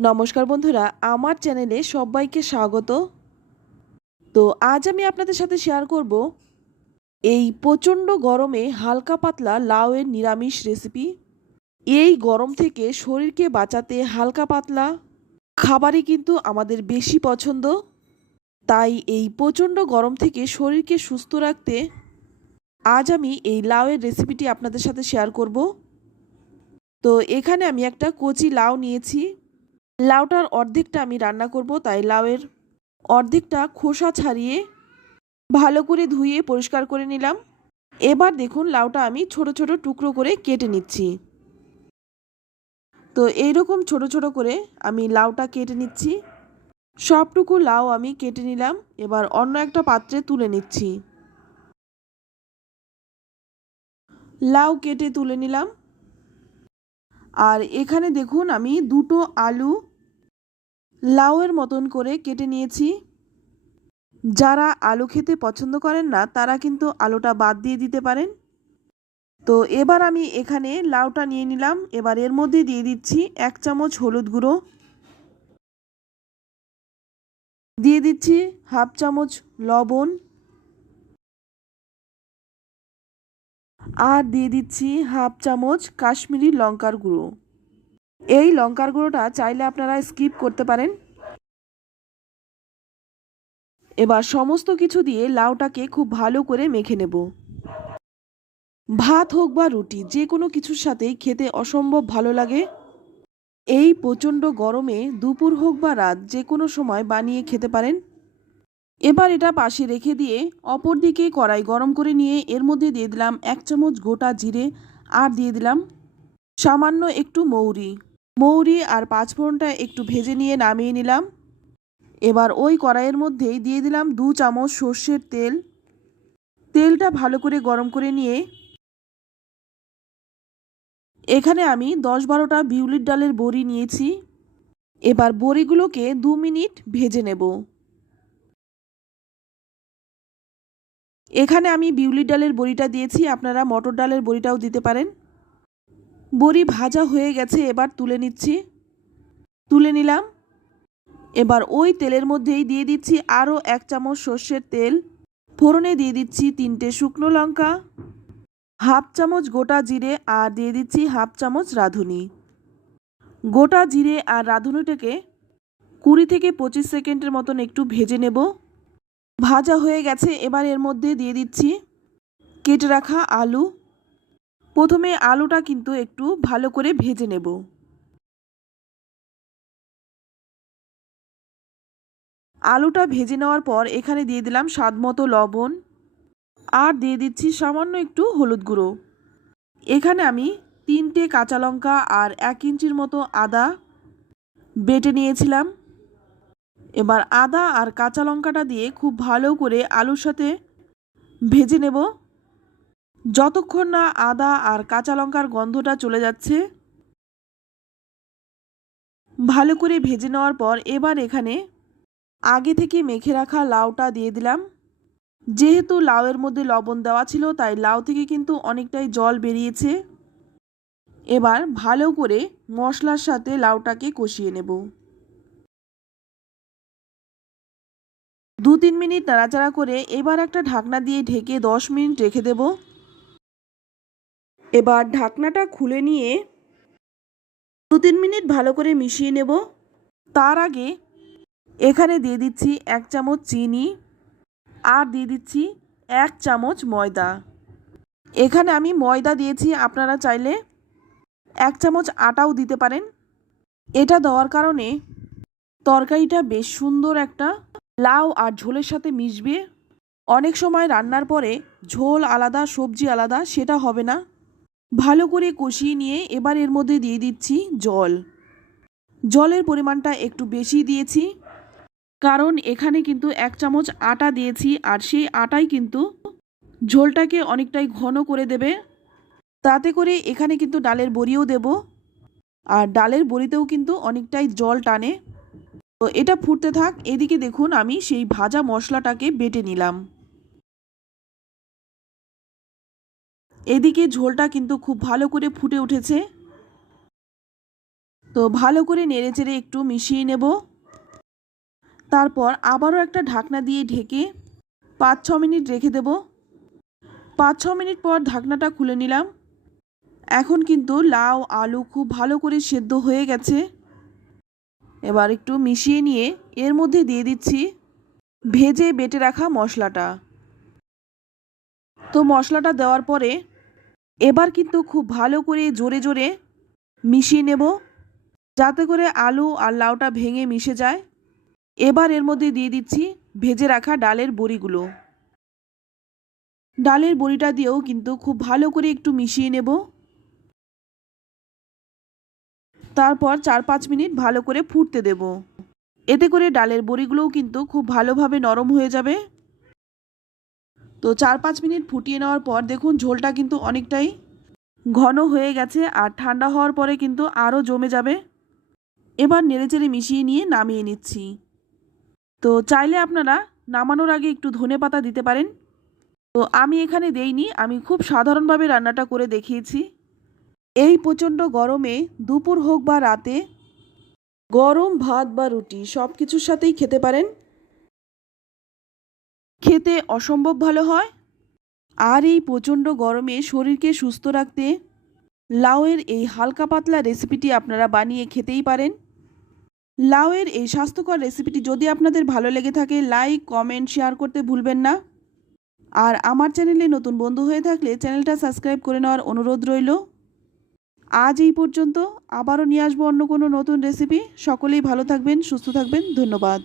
নমস্কার বন্ধুরা, আমার চ্যানেলে সবাইকে স্বাগত। তো আজ আমি আপনাদের সাথে শেয়ার করব এই প্রচণ্ড গরমে হালকা পাতলা লাউয়ের নিরামিষ রেসিপি এই গরম থেকে শরীরকে বাঁচাতে হালকা পাতলা খাবারই কিন্তু আমাদের বেশি পছন্দ। তাই এই প্রচণ্ড গরম থেকে শরীরকে সুস্থ রাখতে আজ আমি এই লাউয়ের রেসিপিটি আপনাদের সাথে শেয়ার করব। তো এখানে আমি একটা কচি লাউ নিয়েছি। লাউটার অর্ধেকটা আমি রান্না করব, তাই লাউয়ের অর্ধেকটা খোসা ছাড়িয়ে ভালো করে ধুয়ে পরিষ্কার করে নিলাম। এবার দেখুন লাউটা আমি ছোট ছোট টুকরো করে কেটে নিচ্ছি। তো এইরকম ছোট ছোট করে আমি লাউটা কেটে নিচ্ছি। সবটুকু লাউ আমি কেটে নিলাম, এবার অন্য একটা পাত্রে তুলে নিচ্ছি। লাউ কেটে তুলে নিলাম। আর এখানে দেখুন আমি দুটো আলু লাউয়ের মতন করে কেটে নিয়েছি। যারা আলু খেতে পছন্দ করেন না, তারা কিন্তু আলুটা বাদ দিয়ে দিতে পারেন। তো এবার আমি এখানে লাউটা নিয়ে নিলাম। এবার এর মধ্যে দিয়ে দিচ্ছি এক চামচ হলুদ গুঁড়ো। দিয়ে দিচ্ছি হাফ চামচ লবণ। আর দিয়ে দিচ্ছি হাফ চামচ কাশ্মীরি লঙ্কার গুঁড়ো। এই লঙ্কার গুঁড়োটা চাইলে আপনারা স্কিপ করতে পারেন। এবার সমস্ত কিছু দিয়ে লাউটাকে খুব ভালো করে মেখে নেব। ভাত হোক বা রুটি, যে কোনো কিছুর সাথেই খেতে অসম্ভব ভালো লাগে। এই প্রচণ্ড গরমে দুপুর হোক বা রাত, যে কোনো সময় বানিয়ে খেতে পারেন। এবার এটা পাশে রেখে দিয়ে অপর দিকে কড়াই গরম করে নিয়ে এর মধ্যে দিয়ে দিলাম এক চামচ গোটা জিরে আর দিয়ে দিলাম সামান্য একটু মৌরি। মৌরি আর পাঁচফোড়নটা একটু ভেজে নিয়ে নামিয়ে নিলাম। এবার ওই কড়াইয়ের মধ্যেই দিয়ে দিলাম দু চামচ সর্ষের তেল। তেলটা ভালো করে গরম করে নিয়ে এখানে আমি দশ বারোটা বিউলির ডালের বড়ি নিয়েছি। এবার বড়িগুলোকে দু মিনিট ভেজে নেব। এখানে আমি বিউলির ডালের বড়িটা দিয়েছি, আপনারা মটর ডালের বড়িটাও দিতে পারেন। বড়ি ভাজা হয়ে গেছে, এবার তুলে নিচ্ছি। তুলে নিলাম। এবার ওই তেলের মধ্যেই দিয়ে দিচ্ছি আরও এক চামচ সর্ষের তেল। ফোড়নে দিয়ে দিচ্ছি তিনটে শুকনো লঙ্কা। হাফ চামচ গোটা জিরে আর দিয়ে দিচ্ছি হাফ চামচ রাঁধুনি। গোটা জিরে আর রাঁধুনিটাকে কুড়ি থেকে পঁচিশ সেকেন্ডের মতন একটু ভেজে নেব। ভাজা হয়ে গেছে, এবার এর মধ্যে দিয়ে দিচ্ছি কেটে রাখা আলু। প্রথমে আলুটা কিন্তু একটু ভালো করে ভেজে নেব। আলুটা ভেজে নেওয়ার পর এখানে দিয়ে দিলাম স্বাদ মতো লবণ। আর দিয়ে দিচ্ছি সামান্য একটু হলুদ গুঁড়ো। এখানে আমি তিনটে কাঁচা লঙ্কা আর এক ইঞ্চির মতো আদা বেটে নিয়েছিলাম। এবার আদা আর কাঁচা লঙ্কাটা দিয়ে খুব ভালো করে আলুর সাথে ভেজে নেব। যতক্ষণ না আদা আর কাঁচা লঙ্কার গন্ধটা চলে যাচ্ছে, ভালো করে ভেজে নেওয়ার পর এবার এখানে আগে থেকে মেখে রাখা লাউটা দিয়ে দিলাম। যেহেতু লাউয়ের মধ্যে লবণ দেওয়া ছিল, তাই লাউ থেকে কিন্তু অনেকটাই জল বেরিয়েছে। এবার ভালো করে মশলার সাথে লাউটাকে কষিয়ে নেব। দু তিন মিনিট নাড়াচাড়া করে এবার একটা ঢাকনা দিয়ে ঢেকে দশ মিনিট রেখে দেব। এবার ঢাকনাটা খুলে নিয়ে দু তিন মিনিট ভালো করে মিশিয়ে নেব। তার আগে এখানে দিয়ে দিচ্ছি এক চামচ চিনি আর দিয়ে দিচ্ছি এক চামচ ময়দা। এখানে আমি ময়দা দিয়েছি, আপনারা চাইলে এক চামচ আটাও দিতে পারেন। এটা দেওয়ার কারণে তরকারিটা বেশ সুন্দর একটা লাউ আর ঝোলের সাথে মিশবে। অনেক সময় রান্নার পরে ঝোল আলাদা, সবজি আলাদা, সেটা হবে না। ভালো করে কষিয়ে নিয়ে এবার এর মধ্যে দিয়ে দিচ্ছি জল। জলের পরিমাণটা একটু বেশি দিয়েছি, কারণ এখানে কিন্তু এক চামচ আটা দিয়েছি আর সেই আটাই কিন্তু ঝোলটাকে অনেকটাই ঘন করে দেবে। তাতে করে এখানে কিন্তু ডালের বড়িও দেব আর ডালের বড়িতেও কিন্তু অনেকটাই জল টানে। তো এটা ফুটতে থাক, এদিকে দেখুন আমি সেই ভাজা মশলাটাকে বেটে নিলাম। এদিকে ঝোলটা কিন্তু খুব ভালো করে ফুটে উঠেছে। তো ভালো করে নেড়েচেড়ে একটু মিশিয়ে নেব। তারপর আবারও একটা ঢাকনা দিয়ে ঢেকে পাঁচ ছ মিনিট রেখে দেব। পাঁচ ছ মিনিট পর ঢাকনাটা খুলে নিলাম। এখন কিন্তু লাউ, আলু খুব ভালো করে সেদ্ধ হয়ে গেছে। এবার একটু মিশিয়ে নিয়ে এর মধ্যে দিয়ে দিচ্ছি ভেজে বেটে রাখা মশলাটা। তো মশলাটা দেওয়ার পরে এবার কিন্তু খুব ভালো করে জোরে জোরে মিশিয়ে নেব, যাতে করে আলু আর লাউটা ভেঙে মিশে যায়। এবার এর মধ্যে দিয়ে দিচ্ছি ভেজে রাখা ডালের বড়িগুলো। ডালের বড়িটা দিয়েও কিন্তু খুব ভালো করে একটু মিশিয়ে নেব। তারপর চার পাঁচ মিনিট ভালো করে ফুটতে দেব। এতে করে ডালের বড়িগুলোও কিন্তু খুব ভালোভাবে নরম হয়ে যাবে। তো চার পাঁচ মিনিট ফুটিয়ে নেওয়ার পর দেখুন ঝোলটা কিন্তু অনেকটাই ঘন হয়ে গেছে আর ঠান্ডা হওয়ার পরে কিন্তু আরও জমে যাবে। এবার নেড়েচেড়ে মিশিয়ে নিয়ে নামিয়ে নিচ্ছি। তো চাইলে আপনারা নামানোর আগে একটু ধনে পাতা দিতে পারেন। তো আমি এখানে দেইনি, আমি খুব সাধারণভাবে রান্নাটা করে দেখিয়েছি। এই প্রচণ্ড গরমে দুপুর হোক বা রাতে গরম ভাত বা রুটি সব কিছুর সাথেই খেতে পারেন। খেতে অসম্ভব ভালো হয়? আর এই প্রচণ্ড গরমে শরীরকে সুস্থ রাখতে লাউয়ের এই হালকা পাতলা রেসিপিটি আপনারা বানিয়ে খেতেই পারেন। লাউয়ের এই স্বাস্থ্যকর রেসিপিটি যদি আপনাদের ভালো লেগে থাকে, লাইক, কমেন্ট, শেয়ার করতে ভুলবেন না। আর আমার চ্যানেলে নতুন বন্ধু হয়ে থাকলে চ্যানেলটা সাবস্ক্রাইব করে নেওয়ার অনুরোধ রইল। আজ এই পর্যন্ত, আবারও নিয়ে আসব অন্য কোনো নতুন রেসিপি। সকলেই ভালো থাকবেন, সুস্থ থাকবেন, ধন্যবাদ।